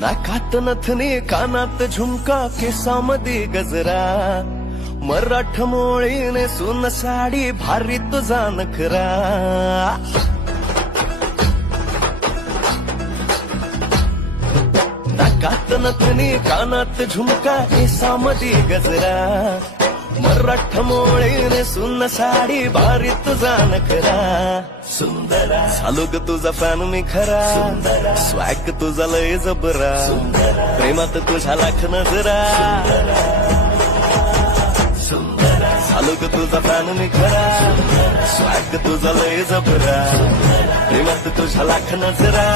नाकात नथनी कानात झुमका केसामध्ये गजरा मराठ मोळीने सुन साडी भारी तुझा नखरा नाकात नथनी कानात झुमका केसामध्ये गजरा मराठ मोळीने सुन साडी भारी तुझा नखरा सुंदरा झालो ग तुझा फॅन मी खरा स्वॅग तुझा लय जबरा प्रेमात तुझ्या लाख नजरा झालो ग तुझा फॅन मी खरा स्वॅग तुझा लय जबरा प्रेमात तुझ्या लाख नजरा